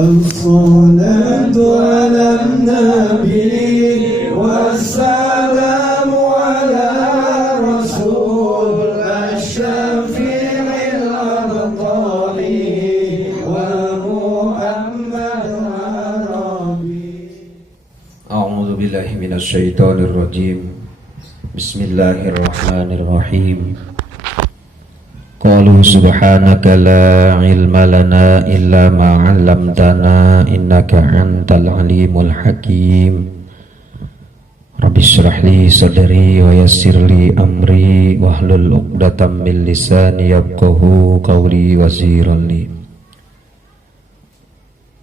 الصلاة على النبي والسلام على رسول الشفيع الأرضي ومحمد العربي. أعوذ بالله من الشيطان الرجيم. بسم الله الرحمن الرحيم. قالوا سبحانك لا علم لنا إلا ما علمتنا إنك أنت العليم الحكيم. رب اشرح لي صدري ويسر لي أمري واحلل عقدة من لساني يفقهوا قولي وزيرا لي.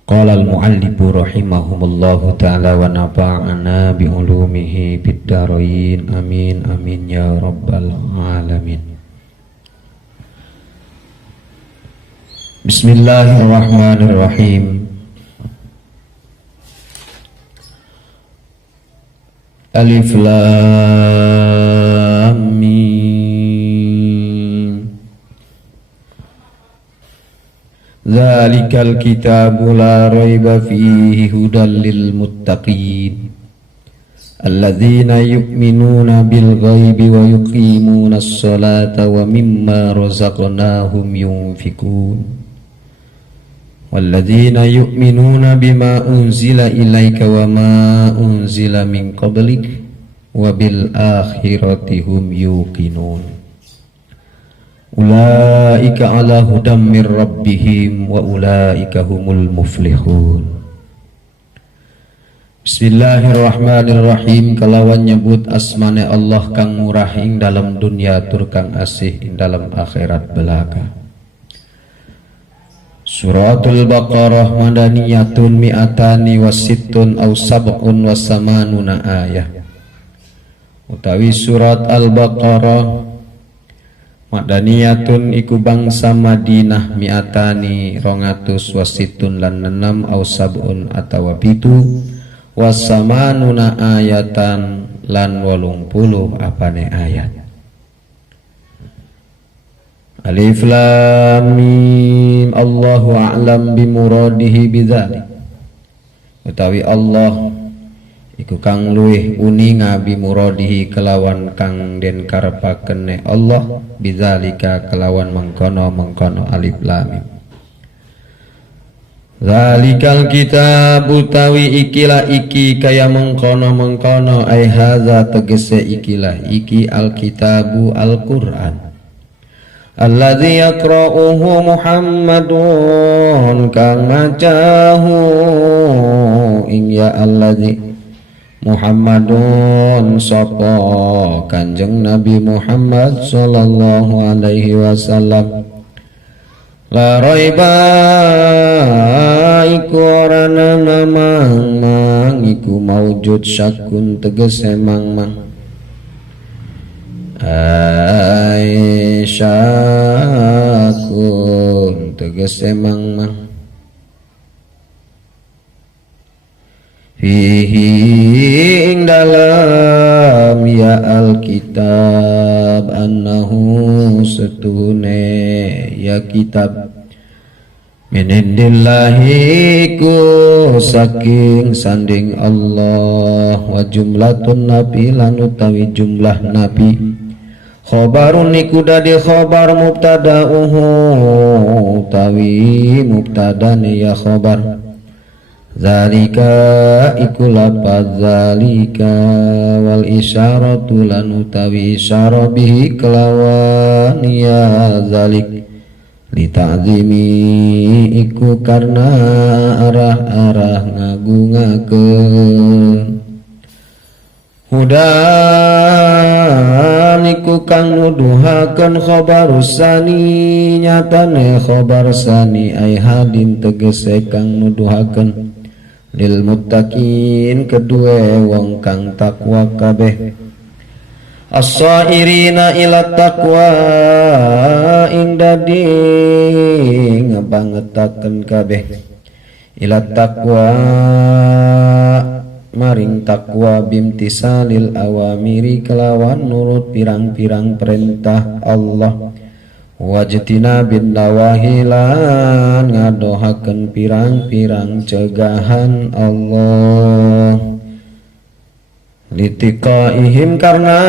قال المؤلف رحمه الله تعالى ونفعنا بعلومه في الدارين آمين آمين يا رب العالمين. Bismillahirrahmanirrahim. Alif Lam Mim. Dzalikal kitabu la raiba fihi hudal lil muttaqin. Alladzina yu'minuna bil ghaibi wa yuqimuna as-salata wa mimma razaqnahum yunfikun. Walladzina yu'minuna bima unzila ilaika wa ma unzila min qablik wa bil akhirati hum yuqinun. Ulaika ala hudam mir rabbihim wa ulaika humul muflihun. Bismillahirrahmanirrahim. Kalawan nyebut asmane Allah kang murah ing dalam dunia tur kang asih ing dalam akhirat belaka. Suratul Baqarah madaniyatun mi'atani wasittun aw sab'un wasamanuna ayah. Utawi surat Al-Baqarah madaniyatun iku bangsa Madinah mi'atani 200 wasittun lan 6 aw sab'un atawa 7 wasamanuna ayatan lan 80 apane ayat. Alif Lam Mim. Allahu a'lam bimuradihi bidzalik. Utawi Allah iku kang luwih uninga bimuradihi kelawan kang den karepaken Allah bidzalika kelawan mengkono Alif Lam Mim. Zalikal kitab utawi ikilah iki kaya mengkono ai hadza tegese ikilah iki alkitabu Al-Qur'an. Alladzi yaqra'uhu Muhammadun kang macahu ing ya alladzi Muhammadun sapa Kanjeng Nabi Muhammad sallallahu alaihi wasallam. La raiba iku orana mang iku maujud syakun tegese mang Aisyakun tegese mang fihi ing dalam ya alkitab annahu setune ya kitab Minidillahi ku saking sanding Allah wa jumlatun nabi lan utawi jumlah nabi. Khobarun niku dadi khobar mubtada'uhu utawi mubtadane ya khobar. Zalika iku lafaz zalika wal isyaratu lan utawi isyarah bihi kelawan ya zalik li ta'zimi iku karena arah-arah ngagungakeun. Hudan iku kang nuduhakeun khabar sani nyatane khabar sani ai hadin tegese kang nuduhakeun lil muttaqin kedue wong kang takwa kabeh. As-sairina ila taqwa ing dadi ngabangetaken kabeh ila taqwa maring takwa bimtisalil awamiri kelawan nurut pirang-pirang perintah Allah wajtina bin nawahilan ngadohakeun pirang-pirang cegahan Allah litiqaihim karna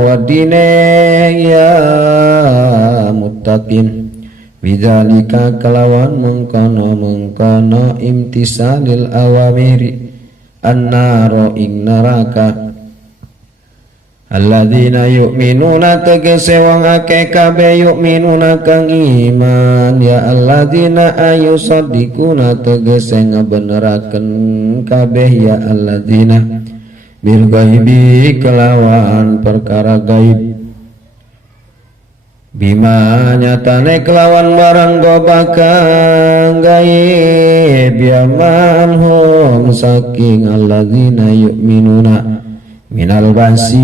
wadine ya muttaqin bidzalika kelawan mengkono imtisalil awamiri annaro ing neraka alladzina yu'minuna tegese wong akeh kabeh yu'minuna kang iman ya alladzina ayusaddiquna tegese ngabeneraken kabeh ya alladzina bil ghaibi kelawan perkara gaib bima nyatane kelawan barang gobakang gaib yamanhum saking alladzina yu'minuna minal basi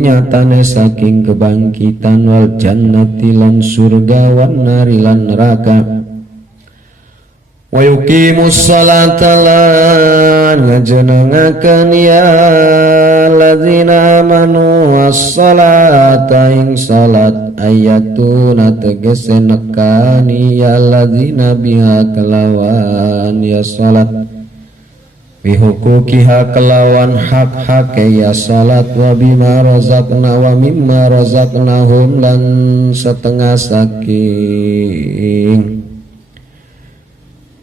nyatane saking kebangkitan wal jannati lan surga wan nari lan neraka wa yuqimus salata lan ngajenengakeun ya alladzina amanu as-salata ing salat ayatuna tegese nekani ya alladzina biha kelawan ya salat bihukukiha kelawan hak-hak ya salat wa bima razaqna wa mimma razaqnahum lan setengah saking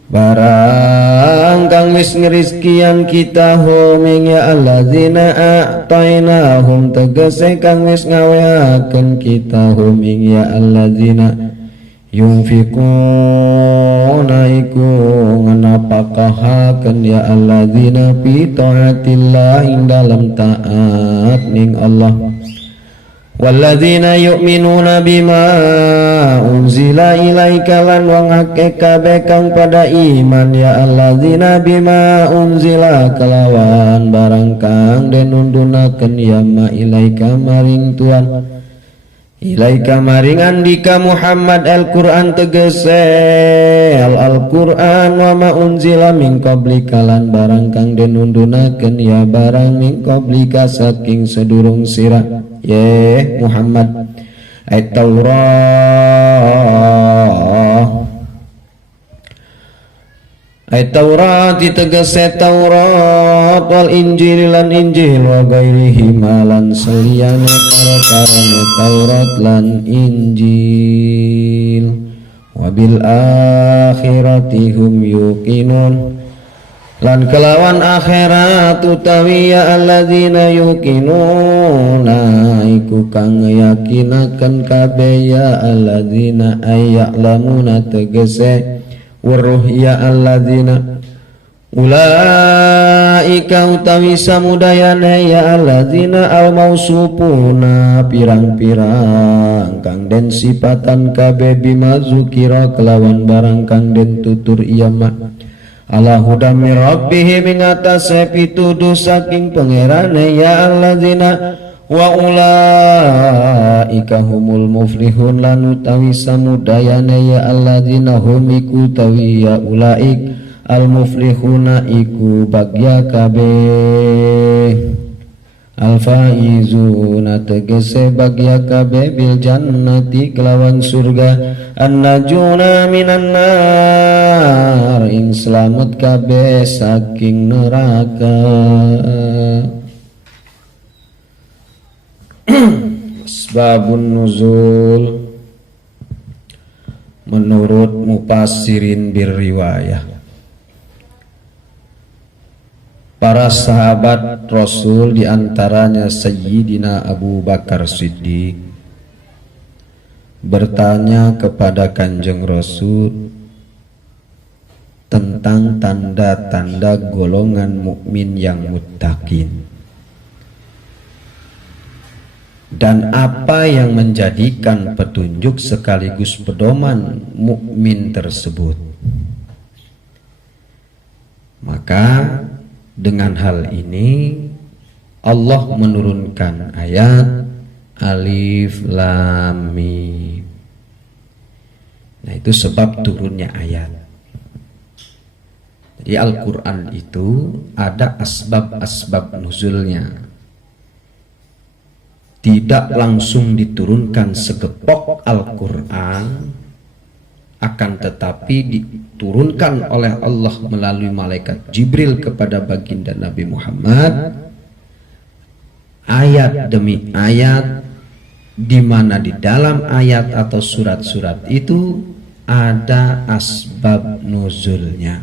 barang kang wis ngrizkian kita hum ya alladzina a'tainahum tegese kang wis ngaweakeun kita hum ya alladzina yunfiquna iku nganapakahaken ya alladzina fi ta'atillah ing dalam taat ning Allah walladzina yu'minuna bima unzila ilaika lan wong akeh kabeh kang pada iman ya alladzina bima unzila kelawan barang kang den nundunaken ya ma ilaika maring Tuhan ilaika maring andika Muhammad Al-Qur'an tegese Al-Qur'an wa ma unzila min qablika lan barang kang den nundunaken ya barang min qablika saking sedurung sira ye Muhammad Taurat tegese Taurat wal Injil lan Injil wa gairihi malan seliyane perkarane Taurat lan Injil wa bil akhirati hum yuqinun lan kelawan akhirat utawi ya alladzina yuqinuna iku kang yakinaken kabeh ya alladzina ayya'lamuna tegese weruh ya alladzina ulaika utawi samudayane ya alladzina al-mausupuna pirang-pirang kang den sipatan kabeh bima zukira kelawan barang kang den tutur iya ma ala hudam mir rabbihim ing atase pituduh saking pangerane ya alladzina wa ulaika humul muflihun lan utawi samudayane ya alladzina hum iku utawi ya ulaik al muflihuna iku bagya kabeh al faizuna tegese bagya kabeh bil jannati kelawan surga annajuna minan nar ing slamet kabeh saking neraka. Asbabun nuzul menurut mufassirin birriwayah para sahabat Rasul diantaranya Sayyidina Abu Bakar Siddiq bertanya kepada Kanjeng Rasul tentang tanda-tanda golongan mukmin yang muttaqin dan apa yang menjadikan petunjuk sekaligus pedoman mukmin tersebut. Maka dengan hal ini Allah menurunkan ayat Alif Lam Mim. Nah, itu sebab turunnya ayat. Jadi Al-Quran itu ada asbab-asbab nuzulnya. tidak langsung diturunkan segepok Al-Quran, akan tetapi diturunkan oleh Allah melalui malaikat Jibril kepada baginda Nabi Muhammad, ayat demi ayat, di mana di dalam ayat atau surat-surat itu ada asbab nuzulnya,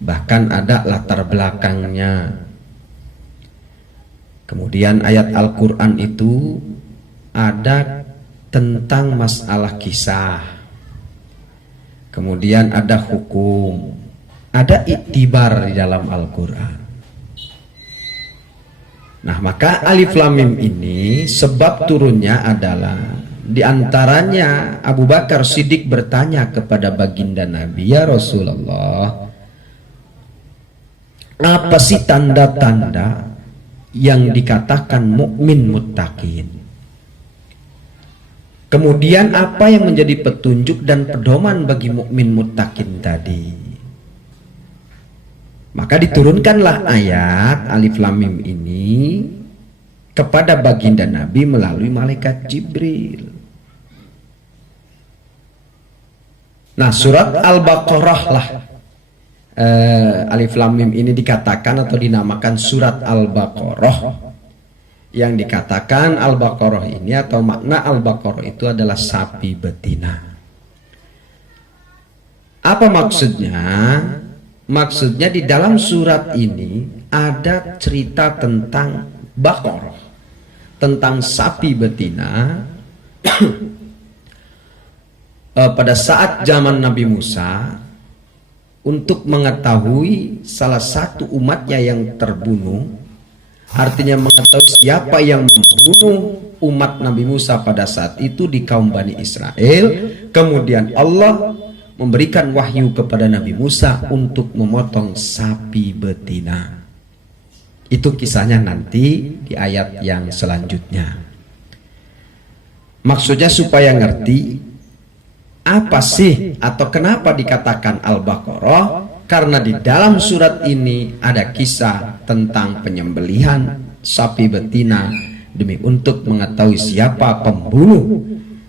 bahkan ada latar belakangnya. Kemudian ayat Al-Quran itu ada tentang masalah kisah, kemudian ada hukum, ada iktibar di dalam Al-Quran. Nah, maka Alif Lam Mim ini sebab turunnya adalah diantaranya Abu Bakar Siddiq bertanya kepada baginda Nabi, ya Rasulullah, apa sih tanda-tanda yang dikatakan mukmin muttaqin? Kemudian apa yang menjadi petunjuk dan pedoman bagi mukmin muttaqin tadi? Maka diturunkanlah ayat Alif Lam Mim ini kepada baginda Nabi melalui malaikat Jibril. Nah, surat Al-Baqarah lah Alif Lam Mim ini dikatakan atau dinamakan surat Al-Baqarah. Yang dikatakan Al-Baqarah ini atau makna Al-Baqarah itu adalah sapi betina. Apa maksudnya? Maksudnya di dalam surat ini ada cerita tentang Baqarah, tentang sapi betina. Pada saat zaman Nabi Musa, untuk mengetahui salah satu umatnya yang terbunuh, artinya mengetahui siapa yang membunuh umat Nabi Musa pada saat itu di kaum Bani Israel. Kemudian Allah memberikan wahyu kepada Nabi Musa untuk memotong sapi betina. Itu kisahnya nanti di ayat yang selanjutnya. Maksudnya supaya ngerti apa sih atau kenapa dikatakan Al-Baqarah, karena di dalam surat ini ada kisah tentang penyembelihan sapi betina demi untuk mengetahui siapa pembunuh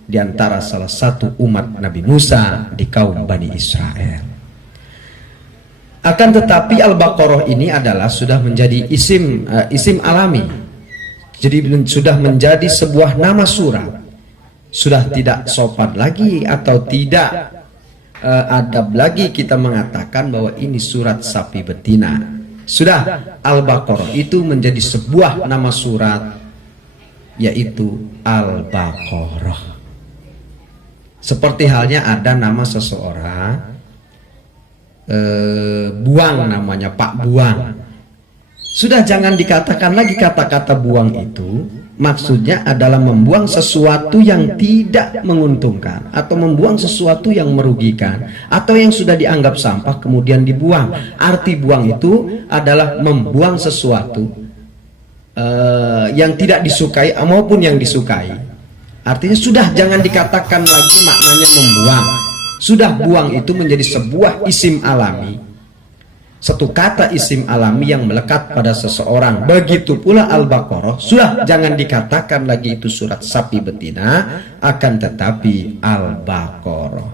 di antara salah satu umat Nabi Musa di kaum Bani Israel. Akan tetapi Al-Baqarah ini adalah sudah menjadi isim alami. Jadi sudah menjadi sebuah nama surat. Sudah tidak sopan lagi atau tidak adab lagi kita mengatakan bahwa ini surat sapi betina. Sudah Al-Baqarah itu menjadi sebuah nama surat, yaitu Al-Baqarah. Seperti halnya ada nama seseorang, Buang namanya, Pak Buang. Sudah jangan dikatakan lagi kata-kata buang itu. Maksudnya adalah membuang sesuatu yang tidak menguntungkan, atau membuang sesuatu yang merugikan, atau yang sudah dianggap sampah kemudian dibuang. Arti buang itu adalah membuang sesuatu yang tidak disukai maupun yang disukai. Artinya sudah jangan dikatakan lagi maknanya membuang. Sudah buang itu menjadi sebuah isim alami. Satu kata isim alami yang melekat pada seseorang. Begitu pula Al-Baqarah. Sudah jangan dikatakan lagi itu surat sapi betina, akan tetapi Al-Baqarah.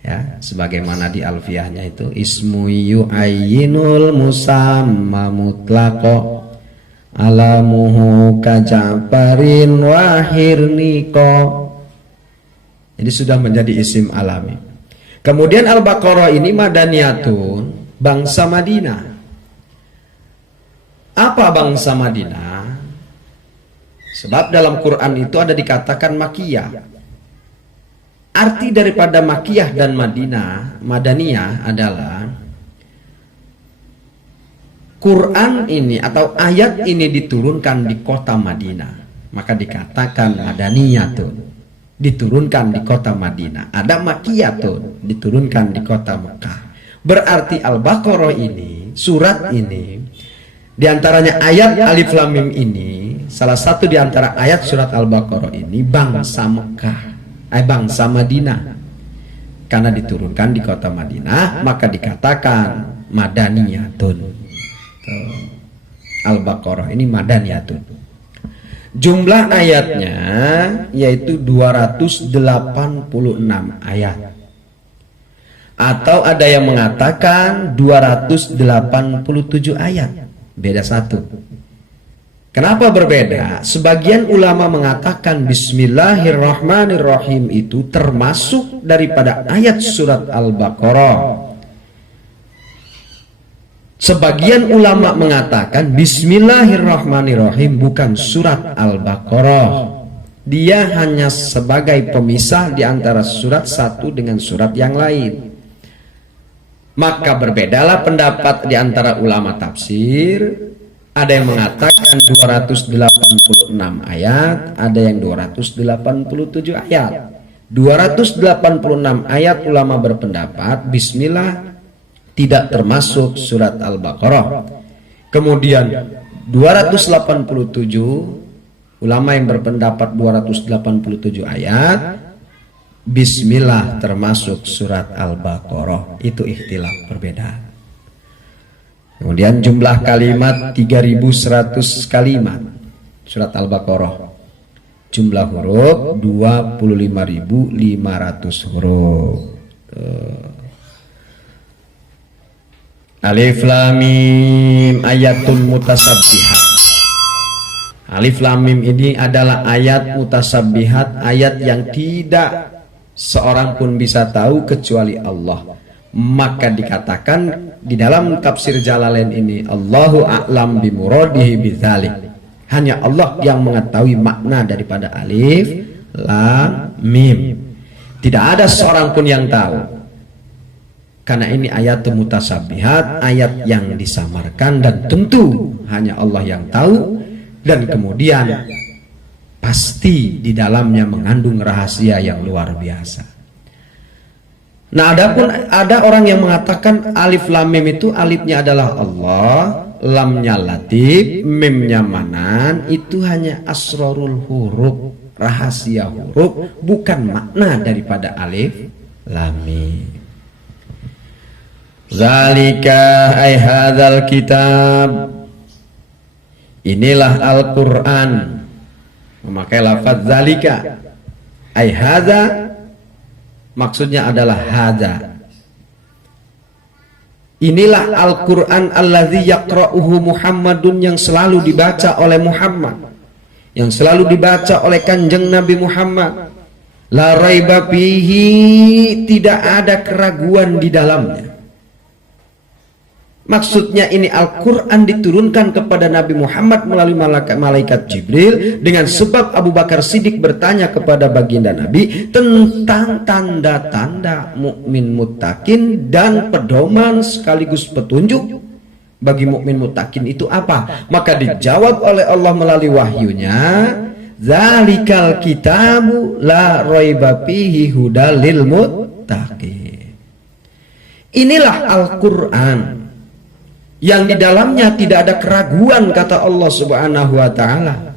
Ya, sebagaimana di alfiyahnya itu ismu yu'ayyinul musamma mutlaqo alamuhu kajabarin wahirniko. Jadi sudah menjadi isim alami. Kemudian Al-Baqarah ini madaniyatun, bangsa Madinah. Apa bangsa Madinah? Sebab dalam Quran itu ada dikatakan Makiyah. Arti daripada Makiyah dan Madaniyah adalah Quran ini atau ayat ini diturunkan di kota Madinah, maka dikatakan Madaniyatun, diturunkan di kota Madinah. Ada Makiyatun, diturunkan di kota Mekah. Berarti Al-Baqarah ini, surat ini, diantaranya ayat Alif Lam Mim ini, salah satu diantara ayat surat Al-Baqarah ini bangsa Mekah, bangsa Madinah. Karena diturunkan di kota Madinah, maka dikatakan Madaniyatun. Al-Baqarah. Ini madaniyatun. Jumlah ayatnya yaitu 286 ayat. Atau ada yang mengatakan 287 ayat. Beda satu. Kenapa berbeda? Sebagian ulama mengatakan Bismillahirrahmanirrahim itu termasuk daripada ayat surat Al-Baqarah. Sebagian ulama mengatakan Bismillahirrahmanirrahim bukan surat Al-Baqarah. Dia hanya sebagai pemisah di antara surat satu dengan surat yang lain. Maka berbedalah pendapat di antara ulama tafsir. Ada yang mengatakan 286 ayat, ada yang 287 ayat. 286 ayat ulama berpendapat Bismillah tidak termasuk surat Al-Baqarah. Kemudian 287 ulama yang berpendapat 287 ayat Bismillah termasuk surat Al-Baqarah. Itu ikhtilaf perbedaan. Kemudian jumlah kalimat 3100 kalimat surat Al-Baqarah. Jumlah huruf 25.500 huruf. Alif Lam Mim ayatun mutasabbihat. Alif Lam Mim ini adalah ayat mutasabbihat, ayat yang tidak seorang pun bisa tahu kecuali Allah. Maka dikatakan di dalam tafsir Jalalain ini Allahu a'lam bimuradihi bidzalik. Hanya Allah yang mengetahui makna daripada Alif Lam Mim. Tidak ada seorang pun yang tahu. Karena ini ayat mutasabbihat, ayat yang disamarkan dan tentu hanya Allah yang tahu, dan kemudian pasti di dalamnya mengandung rahasia yang luar biasa. Nah, adapun ada orang yang mengatakan Alif Lam Mim itu alifnya adalah Allah, lamnya latif, mimnya manan, itu hanya asrarul huruf, rahasia huruf, bukan makna daripada Alif Lam Mim. Zalika ay hadzal kitab, inilah Al-Quran, memakai lafaz zalika. Ay hadza maksudnya adalah hadza. Inilah Al-Quran alladzi yaqra'uhu Muhammadun, yang selalu dibaca oleh Muhammad, yang selalu dibaca oleh kanjeng Nabi Muhammad. La raiba fihi, tidak ada keraguan di dalamnya. Maksudnya ini Al-Quran diturunkan kepada Nabi Muhammad melalui malaikat Jibril dengan sebab Abu Bakar Siddiq bertanya kepada baginda Nabi tentang tanda-tanda mukmin muttaqin dan pedoman sekaligus petunjuk bagi mukmin muttaqin itu apa? Maka dijawab oleh Allah melalui wahyunya, zalikal kitabu la raiba fihi hudal lil muttaqin. Inilah Al-Quran yang di dalamnya tidak ada keraguan, kata Allah Subhanahu wa taala.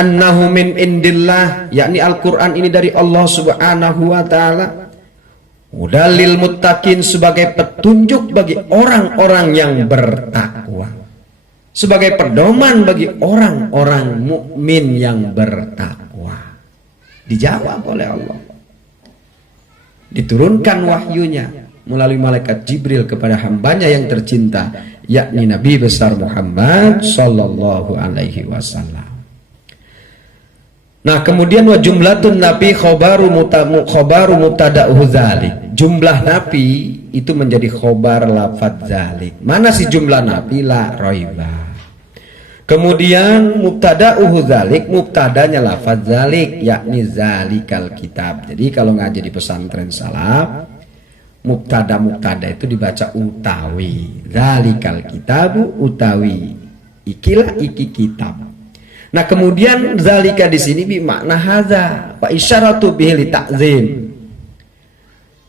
Annahu min indillah, yakni Al-Qur'an ini dari Allah Subhanahu wa taala. Hudalil muttaqin, sebagai petunjuk bagi orang-orang yang bertakwa. Sebagai pedoman bagi orang-orang mukmin yang bertakwa. Dijawab oleh Allah. Diturunkan wahyunya melalui malaikat Jibril kepada hambanya yang tercinta, yakni Nabi besar Muhammad sallallahu alaihi wasallam. Nah, kemudian wa jumlatun nabi khobaru mubtada'uhu dzalik. Jumlah nabi itu menjadi khobar lafadz dzalik. Mana sih jumlah nabi? La raiba. Kemudian mubtada'uhu dzalik, mubtadanya lafadz dzalik, yakni zalikal kitab. Jadi kalau ngaji di pesantren salaf, mubtada itu dibaca utawi. Zalikal kitabu utawi. Ikilah iki kitab. Nah, kemudian zalika di sini bermakna hadza wa isyaratu bihi li ta'zim.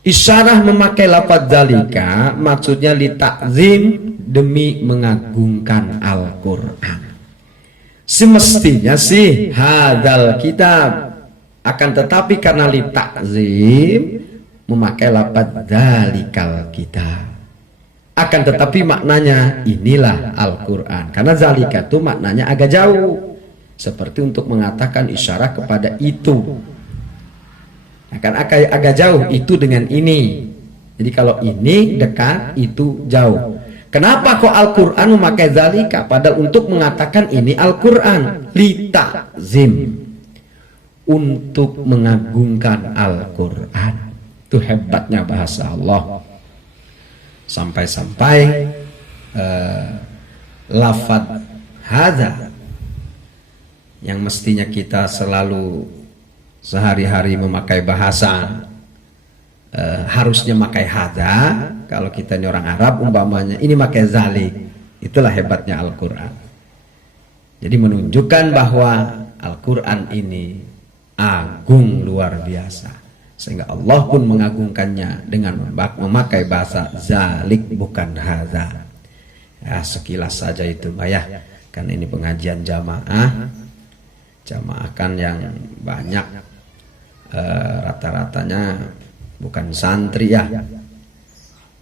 Isyarah memakai lafaz zalika maksudnya li ta'zim, demi mengagungkan Al-Qur'an. Semestinya sih hadzal kitab, akan tetapi karena li ta'zim memakai lafaz zalikal kitab. Akan tetapi maknanya inilah Al-Quran. Karena zalika itu maknanya agak jauh, seperti untuk mengatakan isyarat kepada itu. Nah, kan agak jauh itu dengan ini. Jadi kalau ini dekat, itu jauh. Kenapa kok Al-Quran memakai zalika? Padahal untuk mengatakan ini Al-Quran, litazim, untuk mengagungkan Al-Quran. Itu hebatnya bahasa Allah. Sampai-sampai lafadz hadza yang mestinya kita selalu sehari-hari memakai bahasa, harusnya pakai hadza. Kalau kita ini orang Arab umpamanya ini pakai zalik. Itulah hebatnya Al-Quran. Jadi menunjukkan bahwa Al-Quran ini agung luar biasa, sehingga Allah pun mengagungkannya dengan memakai bahasa zalik, bukan hadza. Ya, sekilas saja itu Mbak ya. Kan ini pengajian jamaah kan yang banyak rata-ratanya bukan santri ya.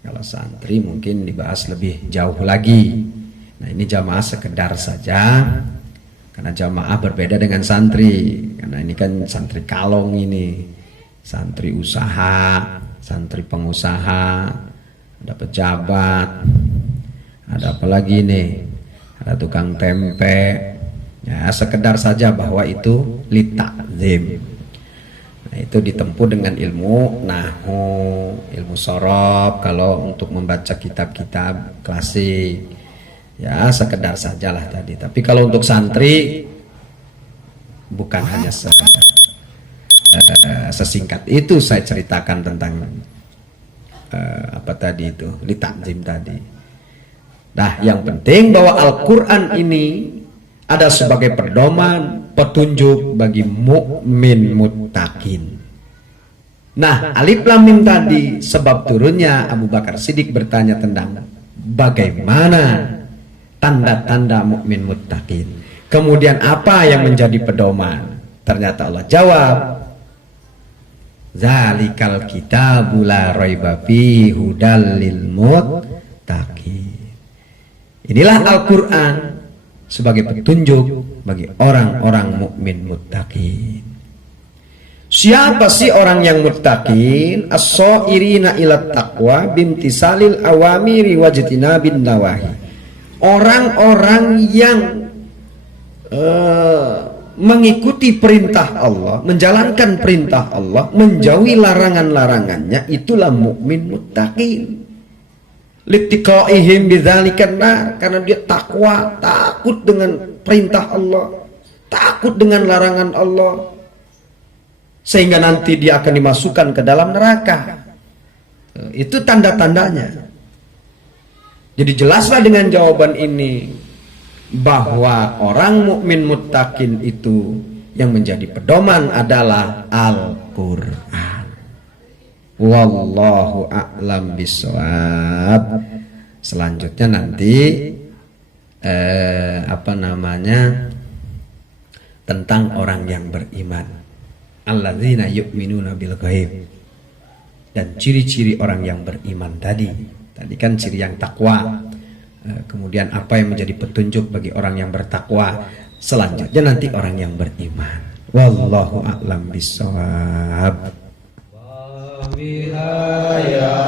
Kalau santri mungkin dibahas lebih jauh lagi. Nah, ini jamaah sekedar saja, karena jamaah berbeda dengan santri. Karena ini kan santri kalong ini, santri usaha, santri pengusaha, ada pejabat, ada apa lagi nih, ada tukang tempe. Ya, sekedar saja bahwa itu litazim. Nah, itu ditempuh dengan ilmu nahwu, ilmu sorof kalau untuk membaca kitab-kitab klasik. Ya, sekedar sajalah tadi. Tapi kalau untuk santri bukan hanya sesingkat itu saya ceritakan tentang apa tadi itu, litazim tadi. Nah, yang penting bahwa Al-Quran ini ada sebagai pedoman, petunjuk bagi mukmin muttaqin. Nah, alif lam mim tadi sebab turunnya Abu Bakar Siddiq bertanya tentang bagaimana tanda-tanda mukmin muttaqin. Kemudian apa yang menjadi pedoman? Ternyata Allah jawab, zalikal kitabu la raiba fihi hudal lil muttaqin. Inilah Al-Quran sebagai petunjuk bagi orang-orang mukmin muttaqin. Siapa sih orang yang muttaqin? As-shairina ila taqwa bimtisalil awamiri wajtinabin nawahi. Orang-orang yang mengikuti perintah Allah, menjalankan perintah Allah, menjauhi larangan-larangannya, itulah mukmin muttaqin. Littiqaihim bidzalikan nar, karena dia takwa, takut dengan perintah Allah, takut dengan larangan Allah, sehingga nanti dia akan dimasukkan ke dalam neraka. Itu tanda-tandanya. Jadi jelaslah dengan jawaban ini bahwa orang mukmin muttaqin itu yang menjadi pedoman adalah Al-Quran. Wallahu a'lam bishawab. Selanjutnya nanti tentang orang yang beriman, alladzina yu'minuna bil ghaib, dan ciri-ciri orang yang beriman tadi. Tadi kan ciri yang takwa. Kemudian apa yang menjadi petunjuk bagi orang yang bertakwa? Selanjutnya nanti orang yang beriman. Wallahu a'lam bishawab. Bihaya